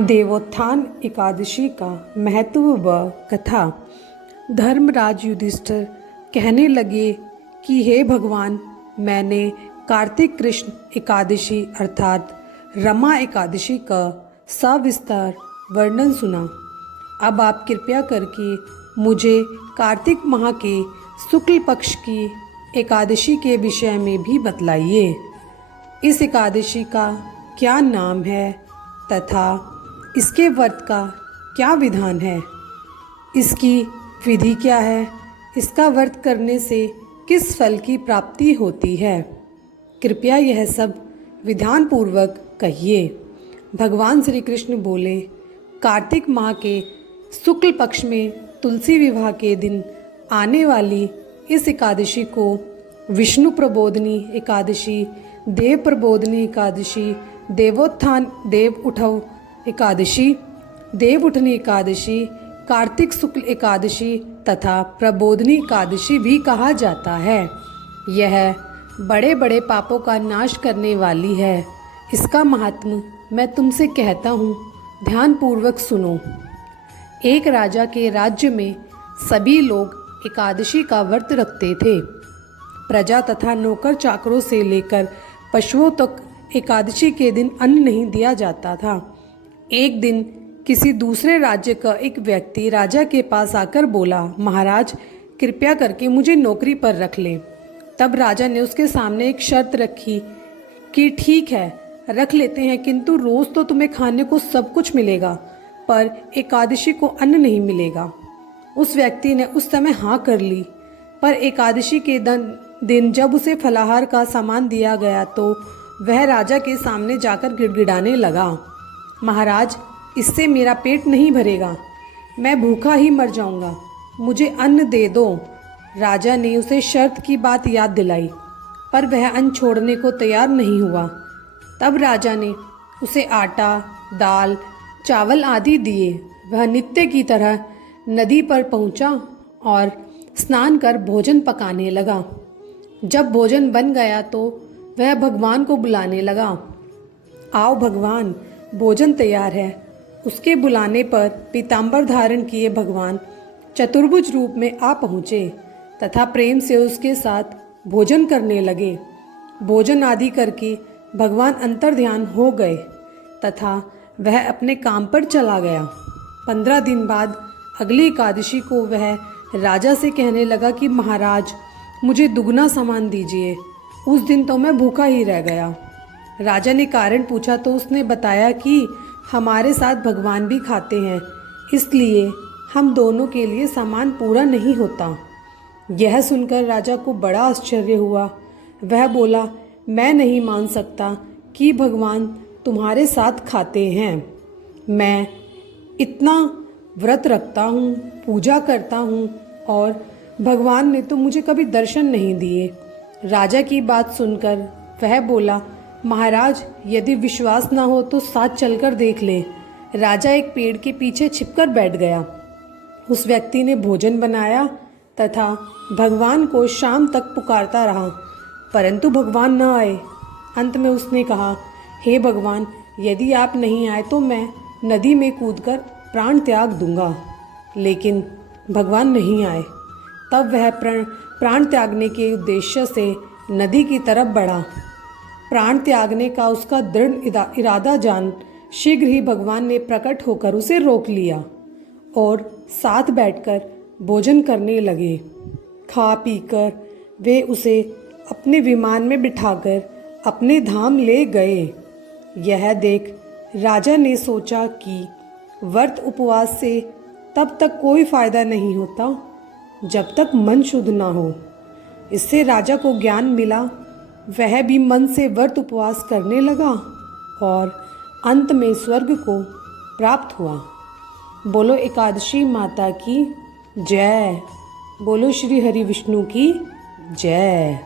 देवोत्थान एकादशी का महत्व व कथा। धर्मराज युधिष्ठिर कहने लगे कि हे भगवान, मैंने कार्तिक कृष्ण एकादशी अर्थात रमा एकादशी का सविस्तार वर्णन सुना। अब आप कृपया करके मुझे कार्तिक माह के शुक्ल पक्ष की एकादशी के विषय में भी बतलाइए। इस एकादशी का क्या नाम है तथा इसके व्रत का क्या विधान है, इसकी विधि क्या है, इसका व्रत करने से किस फल की प्राप्ति होती है, कृपया यह सब विधान पूर्वक कहिए। भगवान श्री कृष्ण बोले, कार्तिक माह के शुक्ल पक्ष में तुलसी विवाह के दिन आने वाली इस एकादशी को विष्णु प्रबोधनी एकादशी, देव प्रबोधनी एकादशी, देवोत्थान देव उठव एकादशी, देव उठनी एकादशी, कार्तिक शुक्ल एकादशी तथा प्रबोधनी एकादशी भी कहा जाता है। यह बड़े बड़े पापों का नाश करने वाली है। इसका महात्म्य मैं तुमसे कहता हूँ, ध्यान पूर्वक सुनो। एक राजा के राज्य में सभी लोग एकादशी का व्रत रखते थे। प्रजा तथा नौकर चाकरों से लेकर पशुओं तक एकादशी के दिन अन्न नहीं दिया जाता था। एक दिन किसी दूसरे राज्य का एक व्यक्ति राजा के पास आकर बोला, महाराज, कृपया करके मुझे नौकरी पर रख लें। तब राजा ने उसके सामने एक शर्त रखी कि ठीक है, रख लेते हैं, किंतु रोज़ तो तुम्हें खाने को सब कुछ मिलेगा, पर एकादशी को अन्न नहीं मिलेगा। उस व्यक्ति ने उस समय हाँ कर ली, पर एकादशी के दिन जब उसे फलाहार का सामान दिया गया तो वह राजा के सामने जाकर गिड़गिड़ाने लगा, महाराज, इससे मेरा पेट नहीं भरेगा, मैं भूखा ही मर जाऊंगा, मुझे अन्न दे दो। राजा ने उसे शर्त की बात याद दिलाई, पर वह अन्न छोड़ने को तैयार नहीं हुआ। तब राजा ने उसे आटा, दाल, चावल आदि दिए। वह नित्य की तरह नदी पर पहुंचा और स्नान कर भोजन पकाने लगा। जब भोजन बन गया तो वह भगवान को बुलाने लगा, आओ भगवान, भोजन तैयार है। उसके बुलाने पर पीतांबर धारण किए भगवान चतुर्भुज रूप में आ पहुँचे तथा प्रेम से उसके साथ भोजन करने लगे। भोजन आदि करके भगवान अंतर्ध्यान हो गए तथा वह अपने काम पर चला गया। 15 दिन बाद अगली एकादशी को वह राजा से कहने लगा कि महाराज, मुझे दुगना सामान दीजिए, उस दिन तो मैं भूखा ही रह गया। राजा ने कारण पूछा तो उसने बताया कि हमारे साथ भगवान भी खाते हैं, इसलिए हम दोनों के लिए सामान पूरा नहीं होता। यह सुनकर राजा को बड़ा आश्चर्य हुआ। वह बोला, मैं नहीं मान सकता कि भगवान तुम्हारे साथ खाते हैं। मैं इतना व्रत रखता हूँ, पूजा करता हूँ, और भगवान ने तो मुझे कभी दर्शन नहीं दिए। राजा की बात सुनकर वह बोला, महाराज, यदि विश्वास ना हो तो साथ चलकर देख ले। राजा एक पेड़ के पीछे छिपकर बैठ गया। उस व्यक्ति ने भोजन बनाया तथा भगवान को शाम तक पुकारता रहा, परंतु भगवान न आए। अंत में उसने कहा, हे भगवान, यदि आप नहीं आए तो मैं नदी में कूदकर प्राण त्याग दूंगा। लेकिन भगवान नहीं आए। तब वह प्राण त्यागने के उद्देश्य से नदी की तरफ बढ़ा। प्राण त्यागने का उसका दृढ़ इरादा जान शीघ्र ही भगवान ने प्रकट होकर उसे रोक लिया और साथ बैठकर भोजन करने लगे। खा पीकर वे उसे अपने विमान में बिठाकर अपने धाम ले गए। यह देख राजा ने सोचा कि व्रत उपवास से तब तक कोई फायदा नहीं होता जब तक मन शुद्ध ना हो। इससे राजा को ज्ञान मिला। वह भी मन से व्रत उपवास करने लगा और अंत में स्वर्ग को प्राप्त हुआ। बोलो एकादशी माता की जय। बोलो श्री हरि विष्णु की जय।